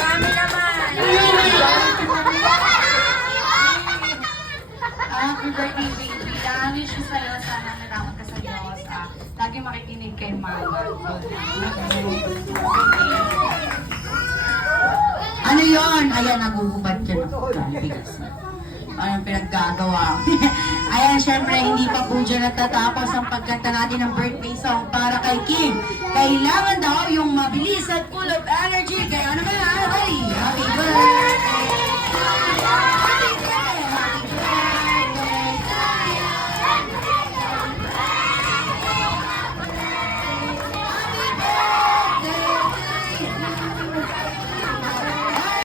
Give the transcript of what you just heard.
Dami naman. Happy birthday, baby. Wish ko sa'yo, sana nalaman ka sa Diyos. Lagi makikinig kay Mama. Ano yon? Ayan, naguhubad ka na. Bigas na. Anong pinaggagawa? Ayan, syempre, hindi pa po dyan natatapos ang pagkanta natin ng birthday song para kay Kim. Kailangan daw yung mabilis at full of energy. Kaya ano ba? Happy birthday!